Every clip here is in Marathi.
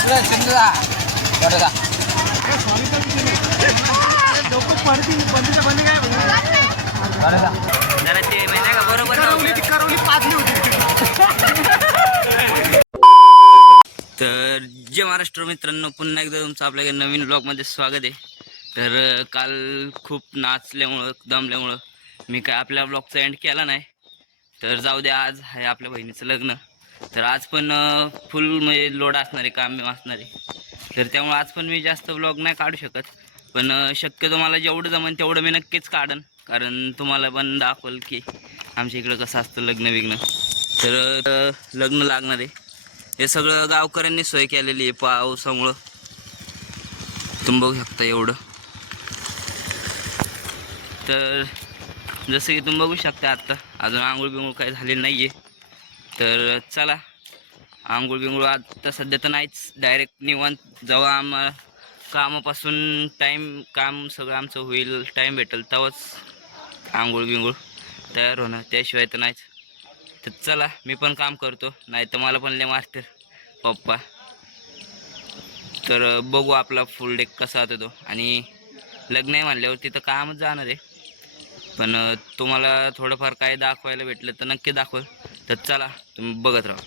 जरा ते माहिती का बरोबर तर जय महाराष्ट्र मित्रांनो, पुन्हा एकदा तुमचं आपल्या नवीन ब्लॉगमध्ये स्वागत आहे. तर काल खूप नाचल्यामुळं दमल्यामुळं मी काय आपल्या ब्लॉगचा एंड केला नाही. तर जाऊ द्या, आज आहे आपल्या बहिणीचं लग्न. तर आज पण फुल म्हणजे लोड असणार आहे, काम असणार आहे. तर त्यामुळे आज पण मी जास्त ब्लॉग नाही काढू शकत, पण शक्यतो मला जेवढं जमेन तेवढं मी नक्कीच काढन, कारण तुम्हाला पण दाखवल की आमच्या इकडं कसं असतं लग्न बिग्न. तर लग्न लागणार आहे, हे सगळं गावकऱ्यांनी सोय केलेली आहे पावसामुळं. तुम्ही बघू शकता एवढं. तर जसं की तुम्ही बघू शकता आत्ता अजून आंघोळ बिंघोळ काही झालेलं नाही आहे. तर चला, आंघोळ बिंघोळ आता सध्या तर नाहीच, डायरेक्ट निवांत जेव्हा आम्हाला कामापासून काम सगळं आमचं होईल, टाईम भेटेल तेव्हाच आंघोळ बिंघोळ तयार होणं, त्याशिवाय तर नाहीच. तर चला, मी पण काम करतो, नाही तर मला पण लय मारतील पप्पा. तर बघू आपला फुल डे कसा होता तो. आणि लग्न आहे म्हणल्यावर तिथं कामच जाणार आहे, पण तुम्हाला थोडंफार काय दाखवायला भेटलं तर नक्की दाखवल. तर चला, तुम्ही बघत राहा.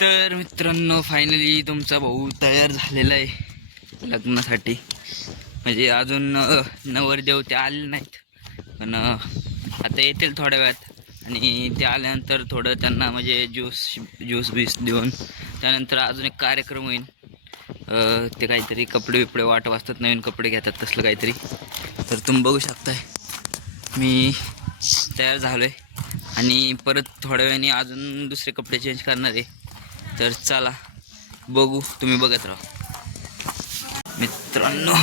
तर मित्रांनो, फायनली तुमचा भाऊ तयार झालेला आहे लग्नासाठी. म्हणजे अजून नवरदेव ते आले नाहीत, पण आता येतील थोड्या वेळात. आणि ते आल्यानंतर थोडं त्यांना म्हणजे ज्यूस बीस देऊन त्यानंतर अजून एक कार्यक्रम होईल. ते काहीतरी कपडे बिपडे वाट वाजतात, नवीन कपडे घेतात तसलं काहीतरी. तर तुम्ही बघू शकताय मी तयार झालो आहे, आणि परत थोड्या वेळाने अजून दुसरे कपडे चेंज करणार आहे. तर चला बघू, तुम्ही बघत राहा. मित्रांनो,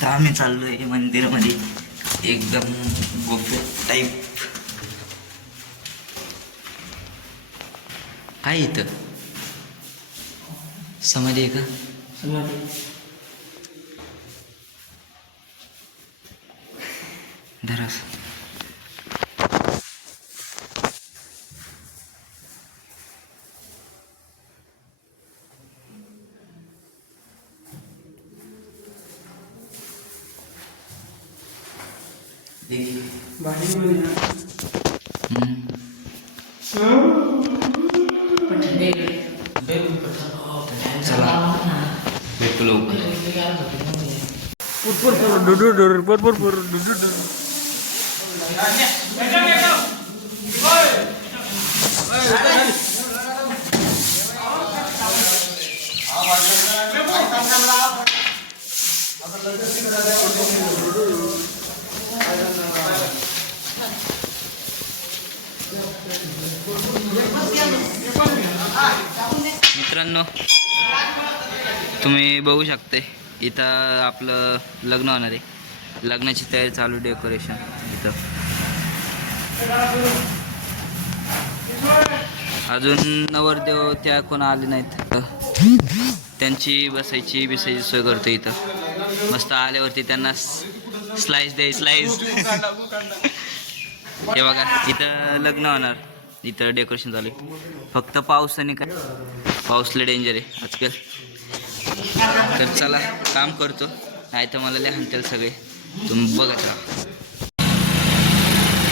तर आम्ही चाललो आहे मंदिरामध्ये, एकदम गुफेत टाईप. काय इथं समाधी आहे का? धरास. चला भेटू लवकर. मित्रांनो, तुम्ही बघू शकता इथं आपलं लग्न होणार आहे, लग्नाची तयारी चालू, डेकोरेशन इथं. अजून नवरदेव त्या कोण आले नाहीत, त्यांची बसायची सोय करतो इथं. मस्त आल्यावरती त्यांना स्लाइस स्लाइस. हे बघा, इथं लग्न होणार, इथं डेकोरेशन चालू आहे. फक्त पावसाने काय, पाऊसला डेंजर आहे आजकाल. तर चला, काम करतो, नाही तर मला लय हाणतील सगळे. तुम्ही बघत राहा.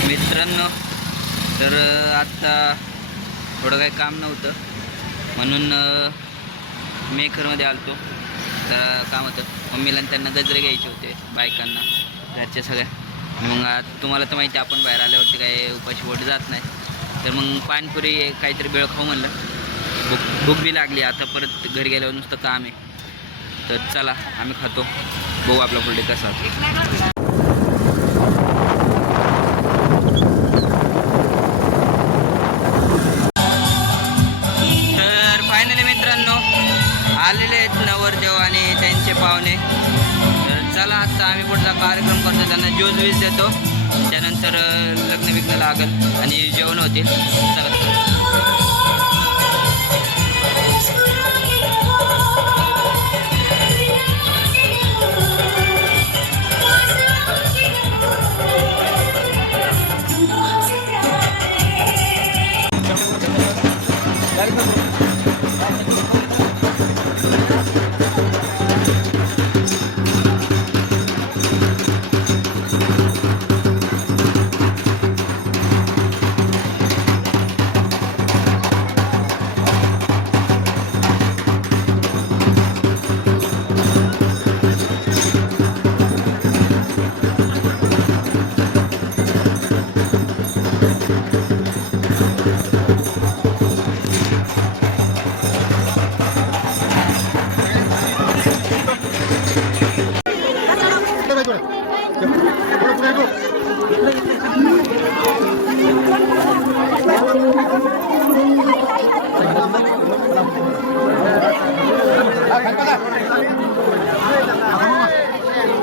मित्रांनो, तर आत्ता थोडं काही काम नव्हतं म्हणून मेखरमध्ये आलतो. तर काम होतं, मम्मीला त्यांना गजरे घ्यायचे होते, बायकांना घरच्या सगळ्या. मग तुम्हाला तर माहिती, आपण बाहेर आल्यावरती काही उपाशी पोटी जात नाही. तर मग पाणीपुरी काहीतरी बेळ खाऊ म्हणलं, भूक बी लागली. आता परत घरी गेल्यावर नुसतं काम आहे. तर चला, आम्ही खातो, बघू आपला फुल डे कसा. तर फायनली मित्रांनो, आलेले आहेत नवरदेव आणि त्यांचे पाहुणे. तर चला, आता आम्ही पुढचा कार्यक्रम करतो, त्यांना ज्यूस वीस देतो, त्यानंतर लग्न बिग्न लागल आणि जेवण होतील. चला.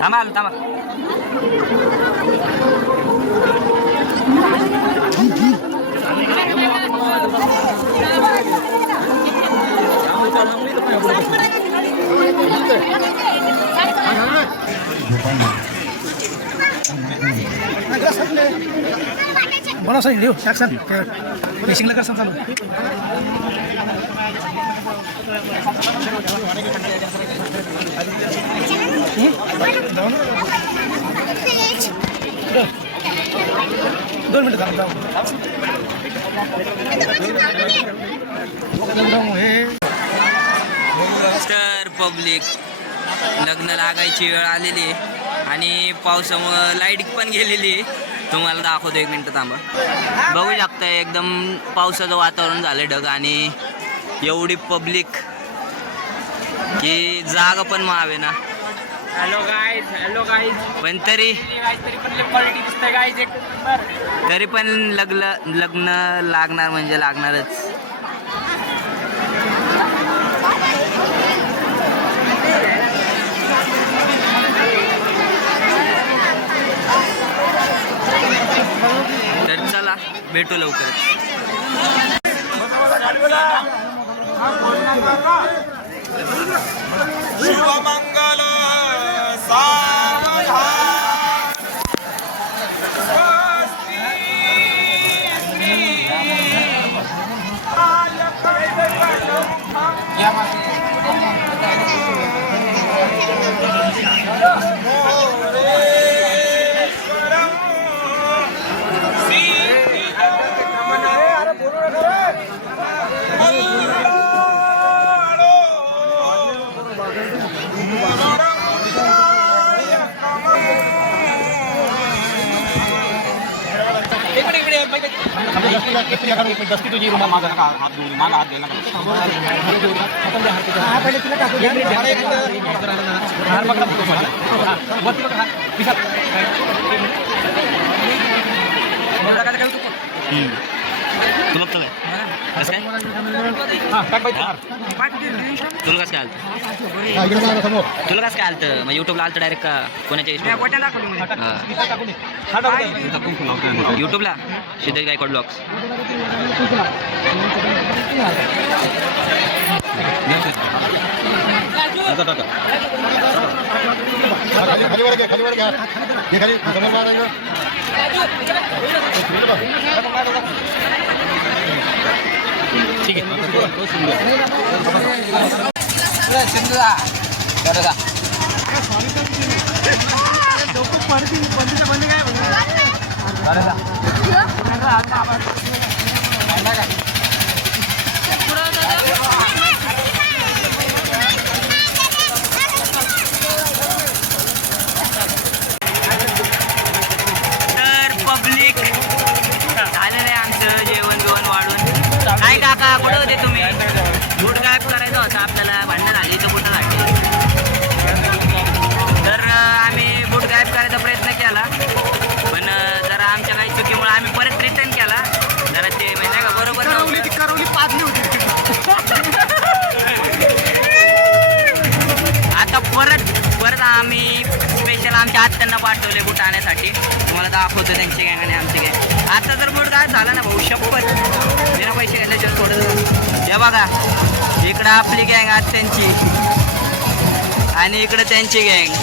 थांबा आलो थांबा. बोला सर लिहू ॲक्शन रेसिंगला कर चालू. दोन मिनिटं थांब तर पब्लिक लग्न लागायची वेळ आलेली आहे आणि पावसामुळं लाईट पण गेलेली आहे. तुम्हाला दाखवतो 1 मिनिट थांबा. बघू शकता एकदम पावसाचं वातावरण झालं ढग आणि एवढी पब्लिक की जागा पण मावे ना. हॅलो गाईज पण तरी पण लग्न लागणार म्हणजे लागणारच. तर चला भेटू लवकरच. शिवमंगल सावधान दस्ती तुझी रुमा माझा नका हात घेऊन मला हात द्यायला तुला कसं काय आलं मग युट्यूबला आलं डायरेक्ट का कोणाच्या युट्यूबला सिद्धेश गायकवाड ब्लॉग्स. ठीक आहे तर पब्लिक झालेलं आहे आमचं जेवण बिवण वाढून. काय काका कुठं होते तुम्ही? बूट गायब करायचं होतं आपल्याला, भांडण झाली तर कुठं झाली. तर आम्ही बूट गायब करायचा प्रयत्न केला पण जरा आमच्या काही चुकीमुळे आम्ही परत रिटर्न केला. जरा ते म्हणजे का बरोबर आता परत आम्ही स्पेशल आमच्या आत्यांना पाठवले बूट आणण्यासाठी. तुम्हाला दाखवतो त्यांची गँग आणि आमची गँग. आता जर बूट गायब झाला ना भाऊ शपथ बिना पैसे घ्यायला थोडं. हे बघा इकडं आपली गँग आत्यांची आणि इकडं त्यांची गँग.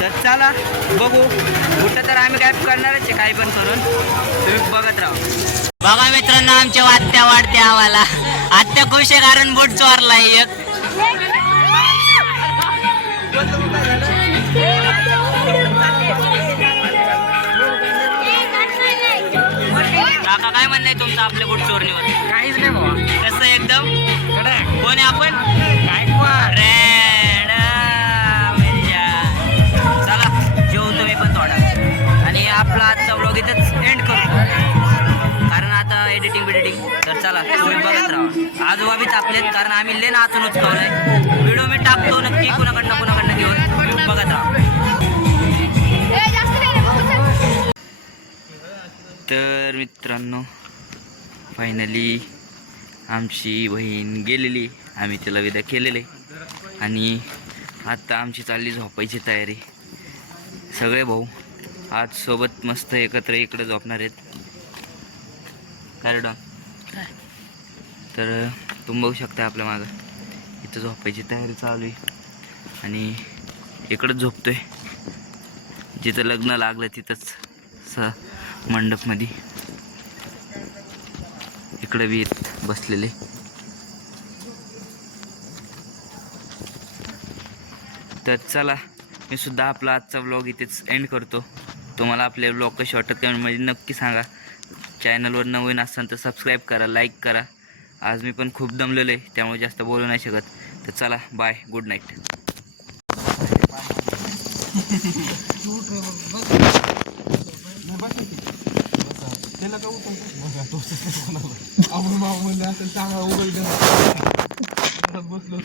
तर चला बघू कुठं तर आम्ही काय करणारच आहे काही पण करून. तुम्ही बघत राहा. बघा मित्रांनो आमच्या आत्या वाढते आम्हाला. आत्या खुश आहे कारण बूट चोरलाय एक. काका काय म्हणणं आहे तुमचं आपल्या बूट चोरणीवर? काहीच नाही बाबा. कसं एकदम कोण आहे आपण? चला जेवू तुम्ही पण थोडा आणि आपला आजचा व्लॉग इथंच एंड करतो कारण आता एडिटिंग बिडिटिंग. तर चला तुम्ही बघत राहा. आजोबा बी तापलेत कारण आम्ही लेन आतून उचकवलाय. व्हिडिओ मी टाकतो नक्की कुणाकडनं घेऊन बघत राहा. तर मित्रांनो फायनली आमची बहीण गेलेली, आम्ही तिला विदा केलेले आणि आत्ता आमची चालली झोपायची तयारी. सगळे भाऊ आज सोबत मस्त एकत्र इकडे झोपणार आहेत. कारण तर तुम्ही बघू शकता आपल्या मागं इथं झोपायची तयारी चालू आहे आणि इकडंच झोपतोय. जिथं लग्न लागलं तिथंच मंडपमध्ये इकडं बी बसलेले. तर चला मी सुद्धा आपला आजचा व्लॉग इथेच एंड करतो. तुम्हाला आपले व्लॉग कसे वाटतात कमेंटमध्ये नक्की सांगा. चॅनलवर नवीन असाल तर सबस्क्राईब करा, लाईक करा. आज मी पण खूप दमलेलो आहे त्यामुळे जास्त बोलू नाही शकत. तर चला बाय, गुड नाईट. त्याला काय उठवतो आपण मामा म्हणजे असं चांगला उघड बसलो